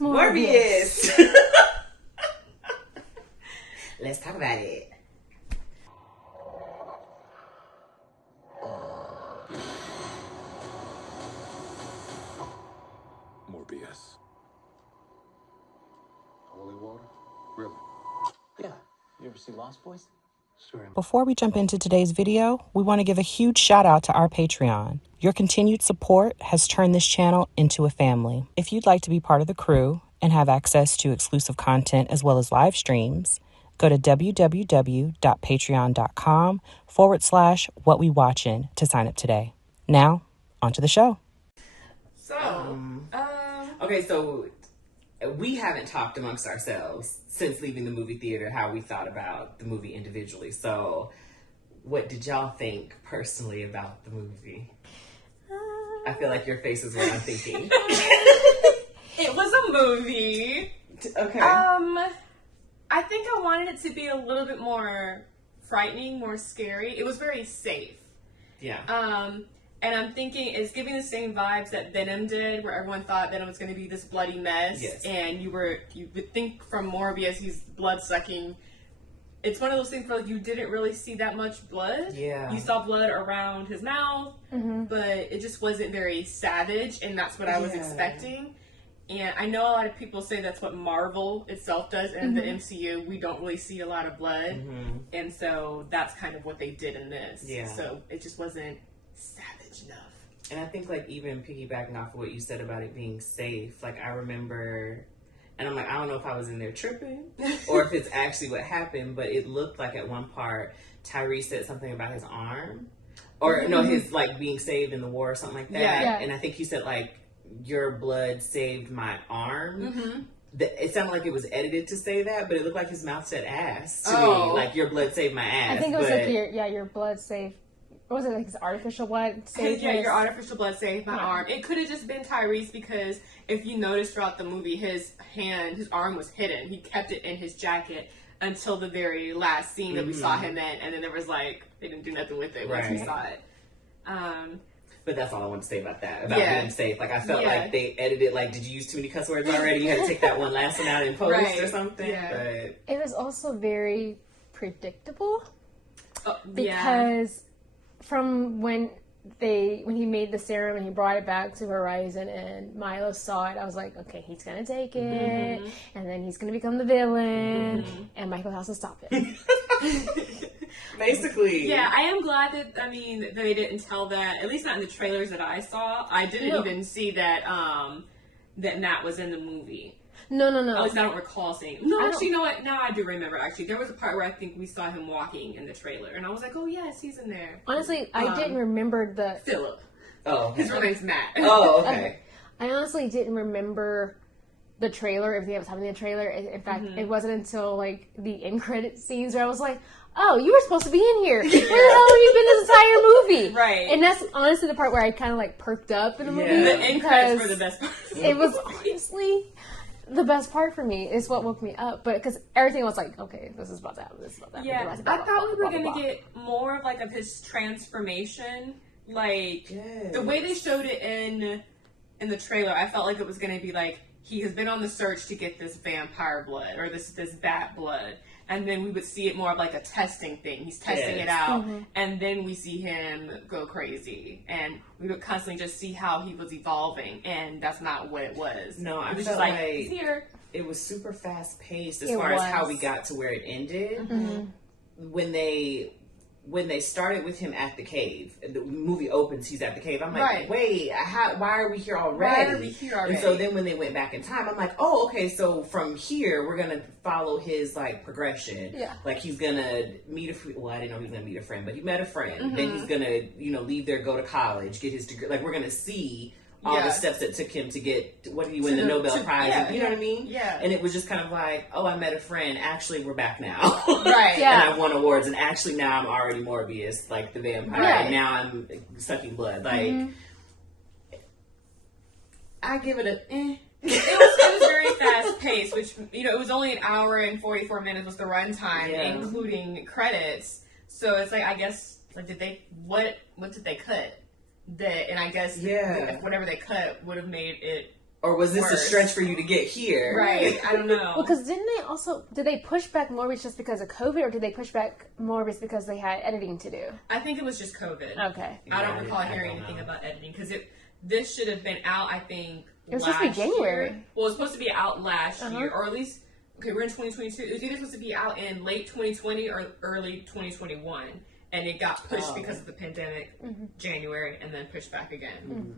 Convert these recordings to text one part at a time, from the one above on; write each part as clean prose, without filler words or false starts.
Morbius. Let's talk about it. Morbius. Holy water? Really? Yeah. You ever see Lost Boys? Sure. Before we jump into today's video, we want to give a huge shout out to our Patreon. Your continued support has turned this channel into a family. If you'd like to be part of the crew and have access to exclusive content as well as live streams, go to www.patreon.com/whatwewatchin to sign up today. Now, onto the show. Okay, so we haven't talked amongst ourselves since leaving the movie theater how we thought about the movie individually. So, what did y'all think personally about the movie? I feel like your face is what I'm thinking. It was a movie. Okay. I think I wanted it to be a little bit more frightening, more scary. It was very safe. Yeah. And I'm thinking it's giving the same vibes that Venom did, where everyone thought Venom was going to be this bloody mess. Yes. And you would think from Morbius, he's blood sucking. It's one of those things where you didn't really see that much blood. Yeah. You saw blood around his mouth, but it just wasn't very savage, and that's what I was expecting. And I know a lot of people say that's what Marvel itself does, and the MCU, we don't really see a lot of blood. And so that's kind of what they did in this. Yeah. So it just wasn't savage enough. And I think, like, even piggybacking off of what you said about it being safe, like, I remember, and I'm like, I don't know if I was in there tripping or if it's actually what happened, but it looked like at one part Tyrese said something about his arm, or no, his, like, being saved in the war or something like that. Yeah. And I think he said, like, your blood saved my arm. It sounded like it was edited to say that, but it looked like his mouth said ass to me. Like, your blood saved my ass. I think it was like your blood saved. What was it, like his artificial blood saved? Yeah, your artificial blood saved my arm. It could have just been Tyrese, because if you notice throughout the movie, his arm was hidden. He kept it in his jacket until the very last scene that we saw him in, and then there was like, they didn't do nothing with it once we saw it. But that's all I want to say about that, about being safe. Like, I felt like they edited, like, did you use too many cuss words already? You had to take that one last one out in post or something. Yeah. But It was also very predictable Because because from when he made the serum and he brought it back to Horizon and Milo saw it, I was like, okay, he's gonna take it, and then he's gonna become the villain, and Michael has to stop it. basically, yeah, I am glad that that they didn't tell that, at least not in the trailers that I saw. I didn't even see that that Matt was in the movie. No. At least I don't recall seeing. No, actually, you know what? Now I do remember. Actually, there was a part where I think we saw him walking in the trailer, and I was like, "Oh yes, he's in there." Honestly, I didn't remember the Philip. Oh, okay. His real name's Matt. Oh, okay. I honestly didn't remember the trailer, everything that was happening in the trailer. In fact, it wasn't until like the end credit scenes where I was like, "Oh, you were supposed to be in here. Where the hell have you been this entire movie?" Right. And that's honestly the part where I kind of like perked up in the movie. The end credits were the best part. It was honestly the best part for me. It's what woke me up, but because everything was like, okay, this is about to happen. This is about to happen. Yeah, blah, blah, I blah, thought we blah, were blah, gonna blah. get more of his transformation. Like the way they showed it in the trailer, I felt like it was gonna be like he has been on the search to get this vampire blood or this bat blood, and then we would see it more of like a testing thing. He's testing it out, and then we see him go crazy, and we would constantly just see how he was evolving, and that's not what it was. No, I it was felt just like he's here. It was super fast paced as It far as how was. we got to where it ended. When they started with him at the cave, the movie opens, he's at the cave. I'm like, wait, why are we here already? And so then when they went back in time, I'm like, oh, okay, so from here, we're going to follow his, like, progression. Yeah. Like, he's going to meet I didn't know he was going to meet a friend, but he met a friend. Then he's going to, leave there, go to college, get his degree. Like, we're going to see all the steps that took him to get, what did he win, the Nobel Prize? Yeah, you know what I mean? Yeah. And it was just kind of like, oh, I met a friend. Actually, we're back now. Right. Yeah. And I've won awards. And actually, now I'm already Morbius, like the vampire. Right. And now I'm sucking blood. Like, I give it a It was very fast paced, which, it was only an hour and 44 minutes was the runtime, including credits. So it's like, I guess, like, what did they cut? And I guess whatever they cut would have made it Or was this a worse. stretch for you to get here? Right. I don't know. Because did they push back Morbius just because of COVID, or did they push back Morbius because they had editing to do? I think it was just COVID. Okay. I don't recall I hearing don't anything know. about editing because this should have been out. I think It was supposed to be January. Year. Well, it was supposed to be out last Uh-huh. year, or at least we're in 2022. It was either supposed to be out in late 2020 or early 2021, and it got pushed because of the pandemic, January, and then pushed back again.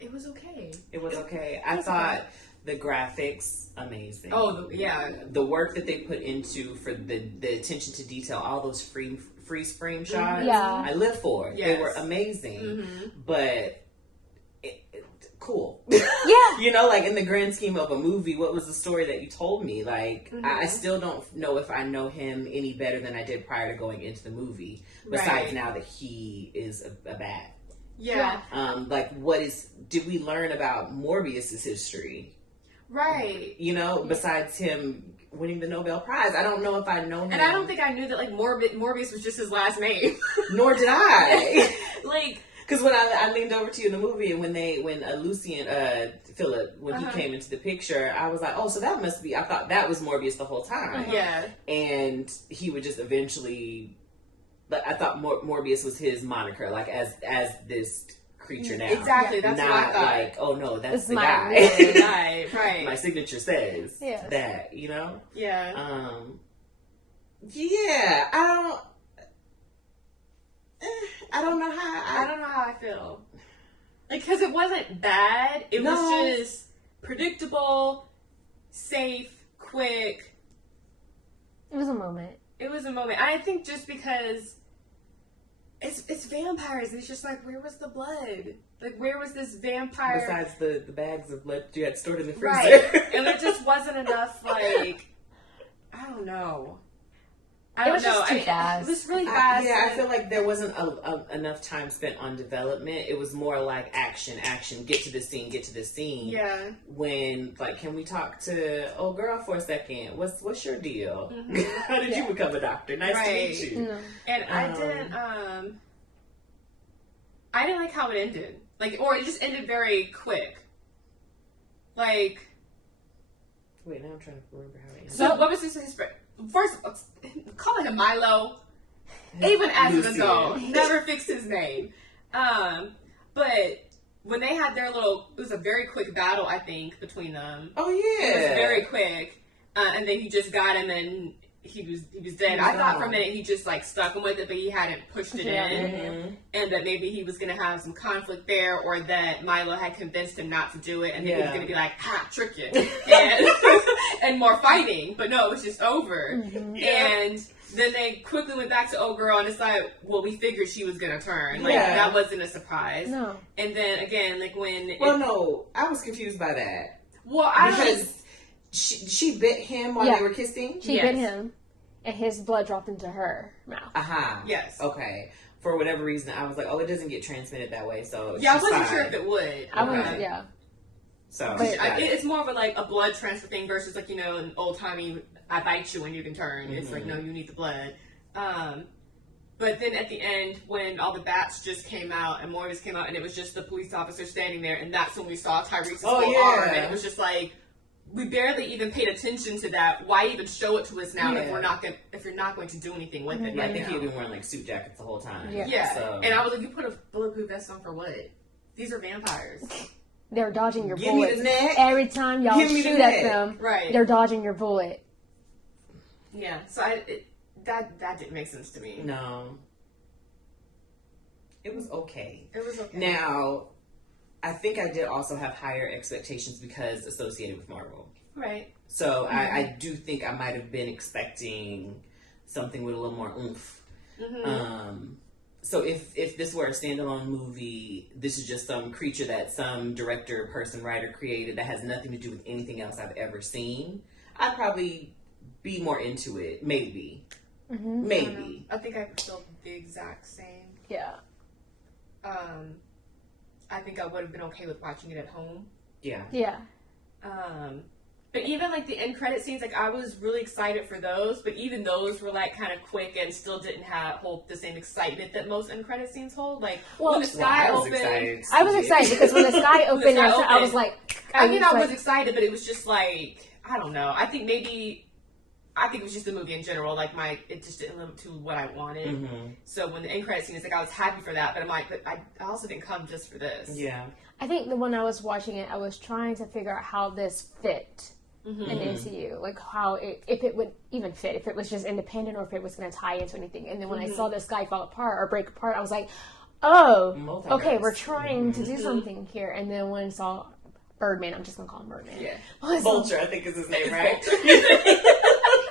It was okay. It was okay. I thought the graphics amazing. Oh, yeah. The work that they put into for the attention to detail, all those freeze frame shots. Yeah. I live for. Yes. They were amazing, but cool. Yeah. You know, like in the grand scheme of a movie, what was the story that you told me? Like, I still don't know if I know him any better than I did prior to going into the movie. Besides Right. now that he is a bat. Yeah. Like, did we learn about Morbius's history? Right. You know, besides him winning the Nobel Prize, I don't know if I know him. And I don't think I knew that like Morbius was just his last name. Nor did I. Like, Because when I leaned over to you in the movie, and when Philip, when he came into the picture, I was like, oh, so that must be. I thought that was Morbius the whole time. yeah. And he would just eventually. But I thought Morbius was his moniker, like as this creature now. Exactly. That's Not what I thought. like, oh no, that's It's the my guy. real Right. Right. My signature says Yes. that, you know. Yeah. Yeah, I don't know how. I don't know how I feel. Like, because it wasn't bad. It No. was just predictable, safe, quick. It was a moment. It was a moment. I think just because it's vampires. It's just like, where was the blood? Like, where was this vampire? Besides the bags of blood you had stored in the freezer. Right. And there just wasn't enough, like, I don't know. I don't was know. just too fast. It was really fast. I feel like there wasn't enough time spent on development. It was more like action, get to the scene. Yeah. When, like, can we talk to old girl for a second? What's your deal? How did you become a doctor? Nice to Right. meet you. No. And I didn't like how it ended. Like, or it just ended very quick. Like, Wait, now I'm trying to remember how it ended. so what was his first, calling him Milo, even as an Lucian. adult, never fixed his name. But when they had their it was a very quick battle, I think, between them. Oh It yeah. was very quick. And then he just got him and he was dead. I thought for a minute he just like stuck him with it, but he hadn't pushed it in. And that maybe he was going to have some conflict there, or that Milo had convinced him not to do it, and he was going to be like, ha, trick you. And more fighting. But no, it was just over. And then they quickly went back to old girl, and it's like, well, we figured she was going to turn. Like, that wasn't a surprise. No. And then again, like when... Well, no, I was confused by that. Well, I Because she bit him while they were kissing? She bit him, and his blood dropped into her mouth. Aha. Yes. Okay. For whatever reason, I was like, oh, it doesn't get transmitted that way, so Yeah, I she's wasn't fine. sure if it would. I wasn't, yeah. So, But It's more of a, like, a blood transfer thing versus, like, you know, an old-timey, I bite you and you can turn. It's like, no, you need the blood. But then at the end, when all the bats just came out and Morbius came out, and it was just the police officer standing there, and that's when we saw Tyrese's full arm, and it was just like, we barely even paid attention to that. Why even show it to us now if you're not going to do anything with it? Yeah, I right think now? he had been wearing like suit jackets the whole time. Yeah. So. And I was like, you put a bulletproof vest on for what? These are vampires. They're dodging your Give me bullets. the neck. Every time y'all Give me the shoot neck. at them, Right. they're dodging your bullet. Yeah. So that didn't make sense to me. No. It was okay. It was okay. Now, I think I did also have higher expectations because associated with Marvel. Right. So I do think I might have been expecting something with a little more oomph. So if this were a standalone movie, this is just some creature that some director, person, writer created that has nothing to do with anything else I've ever seen, I'd probably be more into it. Maybe. Maybe. I think I felt the exact same. Yeah. I think I would have been okay with watching it at home. Yeah. Yeah. But even like the end credit scenes, like I was really excited for those, but even those were like kind of quick and still didn't hold the same excitement that most end credit scenes hold. Like when the sky opened, I was excited because when the sky opened, I was like, I was excited, but it was just like, I don't know. I think it was just the movie in general. Like it just didn't live up to what I wanted. Mm-hmm. So when the end credit scene is like, I was happy for that, but I'm like, but I also didn't come just for this. Yeah. I think when I was watching it, I was trying to figure out how this fit in MCU, like how if it would even fit, if it was just independent or if it was going to tie into anything. And then when I saw this guy fall apart or break apart, I was like, oh, okay, we're trying to do something here. And then when I saw Birdman, I'm just going to call him Birdman. Yeah. Vulture, I think is his name, right?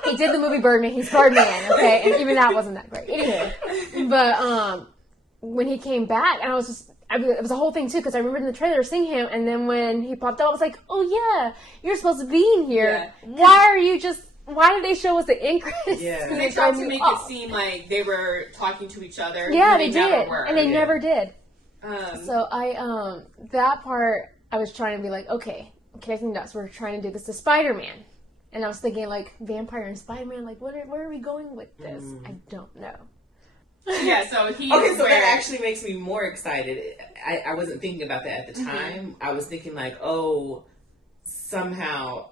He did the movie Birdman. He's Birdman, okay? And even that wasn't that great. Anyway, but when he came back, and it was a whole thing too, because I remember in the trailer seeing him, and then when he popped up, I was like, oh yeah, you're supposed to be in here. Yeah. Why did they show us the end credits? Yeah. They tried to make it seem like they were talking to each other. Yeah, they did. And they never did. So that part, I was trying to be like, okay, connecting dots, we're trying to do this to Spider-Man. And I was thinking, like, vampire and Spider-Man, like, where are we going with this? I don't know. Yeah, so that actually makes me more excited. I wasn't thinking about that at the time. I was thinking like, oh, somehow,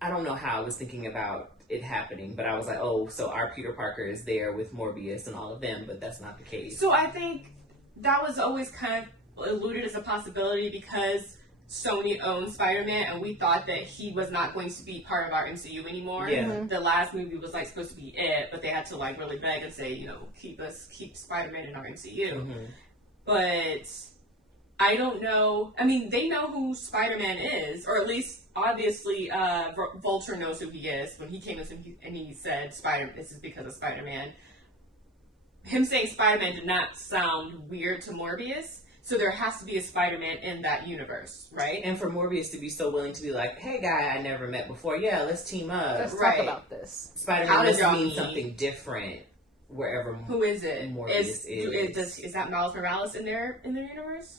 I don't know how I was thinking about it happening, but I was like, oh, so our Peter Parker is there with Morbius and all of them, but that's not the case. So I think that was always kind of alluded as a possibility because Sony owns Spider-Man, and we thought that he was not going to be part of our MCU anymore. Yeah. The last movie was like supposed to be it, but they had to like really beg and say, keep Spider-Man in our MCU. But I don't know. I mean, they know who Spider-Man is, or at least obviously Vulture knows who he is. When he came to him and he said, this is because of Spider-Man. Him saying Spider-Man did not sound weird to Morbius. So there has to be a Spider-Man in that universe, right? And for Morbius to be so willing to be like, hey, guy I never met before, yeah, let's team up. Let's talk about this. Spider-Man must mean something different wherever Who is it? Morbius is that Miles Morales in their universe?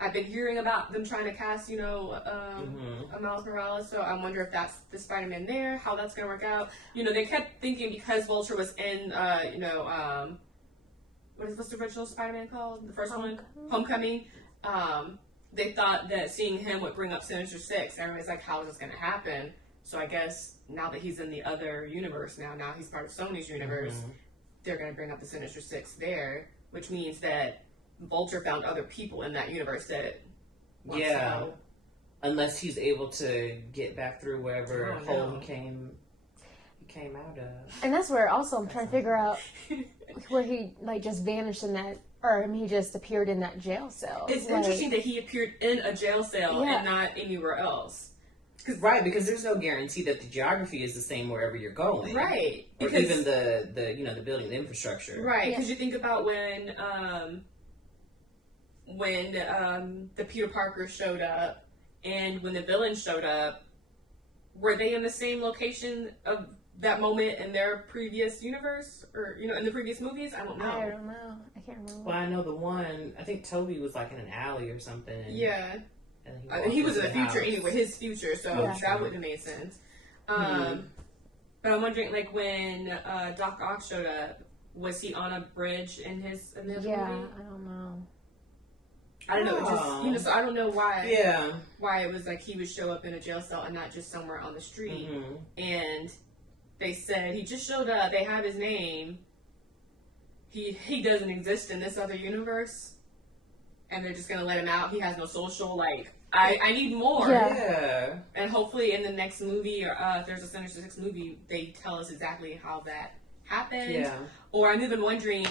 I've been hearing about them trying to cast, a Miles Morales, so I wonder if that's the Spider-Man there, how that's going to work out. They kept thinking because Vulture was in, what's the original Spider-Man called? The first one? Homecoming. They thought that seeing him would bring up Sinister Six. Everybody's like, how is this going to happen? So I guess now that he's in the other universe now he's part of Sony's universe, they're going to bring up the Sinister Six there, which means that Vulture found other people in that universe that... Unless he's able to get back through wherever hole he came out of. And that's where also I'm trying to figure out where he just vanished in that, or he just appeared in that jail cell. It's interesting that he appeared in a jail cell and not anywhere else. Because there's no guarantee that the geography is the same wherever you're going. Right. Or even the building, the infrastructure. Right. Because you think about when the Peter Parker showed up and when the villain showed up, were they in the same location of that moment in their previous universe, or in the previous movies? I don't know. I don't know. I can't remember. Well, I know the one. I think Toby was like in an alley or something. Yeah, and he was in the future anyway. His future, so that wouldn't have made sense. But I'm wondering, like when Doc Ock showed up, was he on a bridge in the movie? I don't know. I don't know. It just so I don't know why. Why it was like he would show up in a jail cell and not just somewhere on the street. And they said he just showed up. They have his name. He doesn't exist in this other universe, and they're just gonna let him out. He has no social. Like I need more. Yeah. And hopefully in the next movie, or if there's a Sinister Six movie, they tell us exactly how that happened. Yeah. Or I'm even wondering.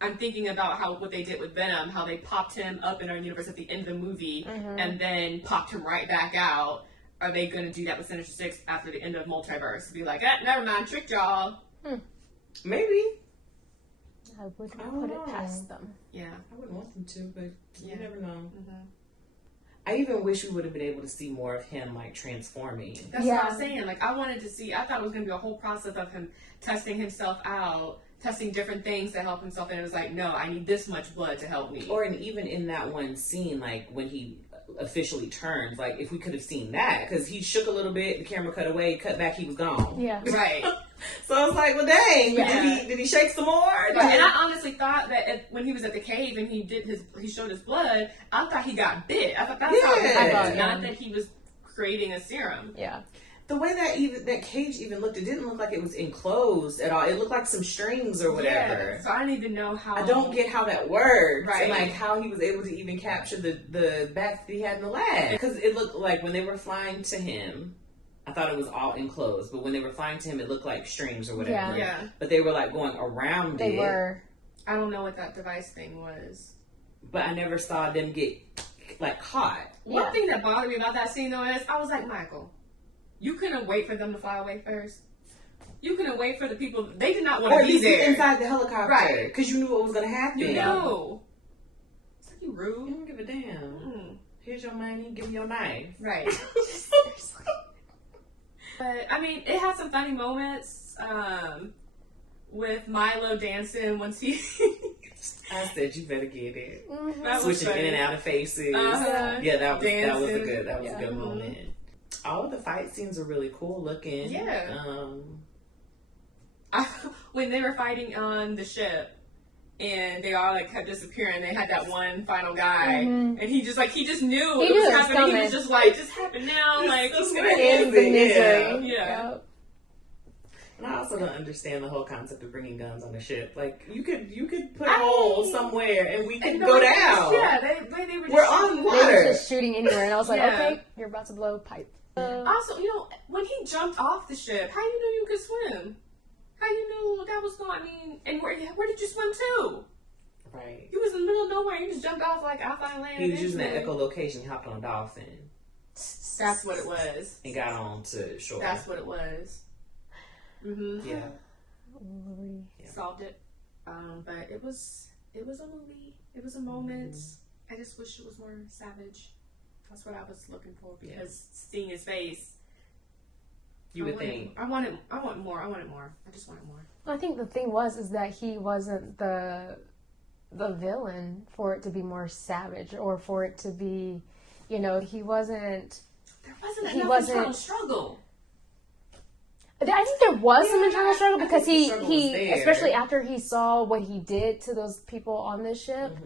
I'm thinking about what they did with Venom, how they popped him up in our universe at the end of the movie and then popped him right back out. Are they going to do that with Sinister Six after the end of Multiverse? Be like, never mind, tricked y'all. Maybe. I wouldn't put it past them. Yeah. I wouldn't want them to, but you never know. I even wish we would have been able to see more of him, like, transforming. That's what I was saying. Like, I wanted to see, I thought it was going to be a whole process of him testing himself out, testing different things to help himself, and it was like, no, I need this much blood to help me. Or even in that one scene, like, when he officially turns. Like, if we could have seen that, because he shook a little bit, the camera cut away, cut back, he was gone. Yeah. Right. So I was like, well, dang, Yeah. did he shake some more? Right. And I honestly thought that when he was at the cave and he showed his blood, I thought he got bit. I thought that's how it was, not that he was creating a serum. Yeah. The way that cage even looked, it didn't look like it was enclosed at all. It looked like some strings or whatever. Yeah. So I didn't even know how. I don't get how that works. Right. And like how he was able to even capture the bats that he had in the lab. Because it looked like when they were flying to him, I thought it was all enclosed. But when they were flying to him, it looked like strings or whatever. Yeah. But they were like going around it. They were. I don't know what that device thing was. But I never saw them get like caught. Yeah. One thing that bothered me about that scene though is I was like, Michael, you couldn't wait for them to fly away first. You couldn't wait for the people. They did not want Or to at be least there. inside the helicopter. Right. Because you knew what was going to happen. You know. It's like you You rude. don't give a damn. Here's your money. Give me your knife. Right. But I mean, it had some funny moments with Milo dancing once he. I said you better get it. That was Switching in funny. and out of faces. Uh-huh. Yeah, that was a Dancing. good moment. All of the fight scenes are really cool looking. Yeah. When they were fighting on the ship and they all like kept disappearing, they had that one final guy and he just knew it was happening. He was just like, just happen now, like Just just gonna gonna end end it. Misery. Yeah. Yep. And I also don't understand the whole concept of bringing guns on a ship. Like you could put a hole somewhere and we could go down. Yeah, they were just We're on They water. were just shooting anywhere, and I was like, Yeah. okay, you're about to blow a pipe. Also, when he jumped off the ship, how you knew you could swim? How you knew that was going? I mean, and where did you swim to? Right. He was in the middle of nowhere. You just jumped off like I'll find land. He was using that eventually. echolocation. He hopped on a dolphin That's what it was. and got on to shore. That's what it was. Yeah. Solved it. But it was a movie. It was a moment. I just wish it was more savage. That's what I was looking for because seeing his face. You would think. I want more. I just wanted more. I think the thing is that he wasn't the villain for it to be more savage or for it to be, he wasn't. There wasn't enough internal struggle. I think there was some internal struggle because the struggle was there. especially after he saw what he did to those people on this ship,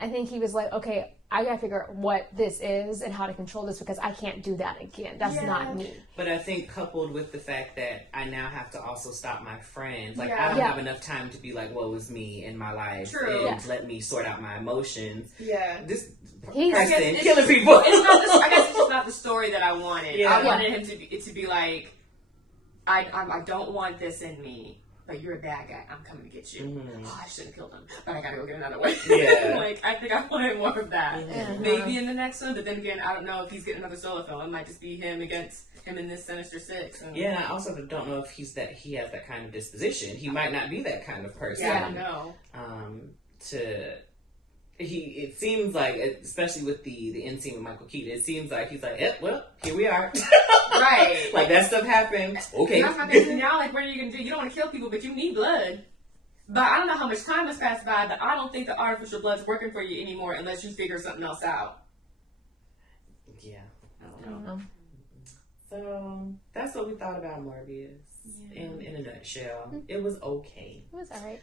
I think he was like, okay, I gotta figure out what this is and how to control this because I can't do that again. That's not me. But I think coupled with the fact that I now have to also stop my friends. Like, Yeah. I don't have enough time to be like, woe is me in my life. True. And let me sort out my emotions. Yeah. This He's- person it's- killing people. I guess it's just not the story that I wanted. Yeah. I wanted him to be like, I don't want this in me. But you're a bad guy. I'm coming to get you. Oh, I shouldn't have killed him. But I gotta go get another one. Yeah. Like, I think I wanted more of that. Uh-huh. Maybe in the next one, but then again, I don't know if he's getting another solo film. It might just be him against him in this Sinister Six. And Yeah, and I also don't know if he has that kind of disposition. He might not be that kind of person. I don't know. It seems like, especially with the end scene with Michael Keaton, it seems like he's like, yep, well, here we are. Right. Like, that stuff happened. Okay. And that's my thing now, like, what are you going to do? You don't want to kill people, but you need blood. But I don't know how much time has passed by, but I don't think the artificial blood's working for you anymore unless you figure something else out. Yeah. I don't know. So, that's what we thought about Morbius. In a nutshell. It was okay. It was alright.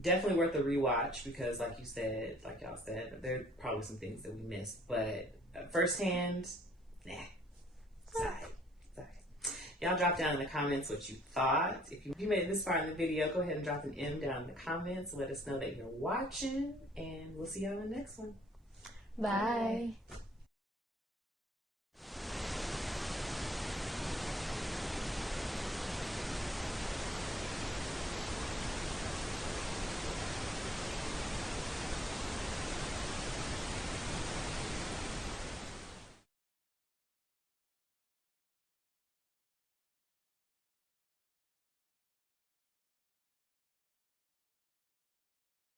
Definitely worth a rewatch because, like y'all said, there are probably some things that we missed. But firsthand, nah. Sorry. Y'all drop down in the comments what you thought. If you made it this far in the video, go ahead and drop an M down in the comments. Let us know that you're watching, and we'll see y'all in the next one. Bye.